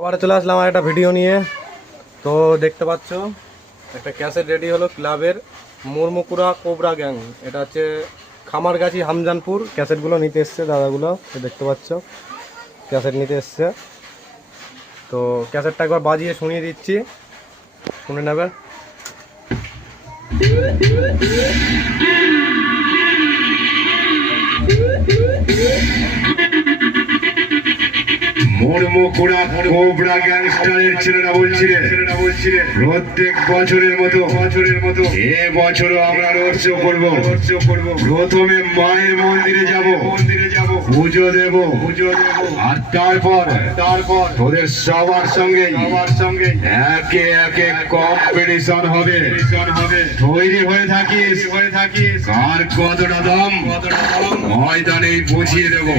আবার চলে আসলাম আর একটা ভিডিও নিয়ে। তো দেখতে পাচ্ছ, একটা ক্যাসেট রেডি হলো ক্লাবের মুরমুকুরা কোবরা গ্যাং। এটা হচ্ছে খামারগাছি হামজানপুর। ক্যাসেটগুলো নিতে এসছে দাদাগুলো দেখতে পাচ্ছ, ক্যাসেট নিতে এসছে। তো ক্যাসেটটা একবার বাজিয়ে শুনিয়ে দিচ্ছি, শুনে নেবে? মর্মকুড়া কোবরা গ্যাংস্টারের ছেলেরা বলছিলেন, প্রত্যেক বছরের মতো বছরের মতো এ বছরও আমরা করব রহস্য করব। প্রথমে মায়ের মন্দিরে যাব মন্দিরে যাব পুজো দেব পুজো দেব আর তারপর তারপর তোদের সবার সঙ্গে সবার সঙ্গে একে একে কম্পিটিশন হবে। হবে তৈরি হয়ে থাকিস হয়ে থাকিস কার কতটা দম? কতটা দম ময়দানেই বুঝিয়ে দেবো।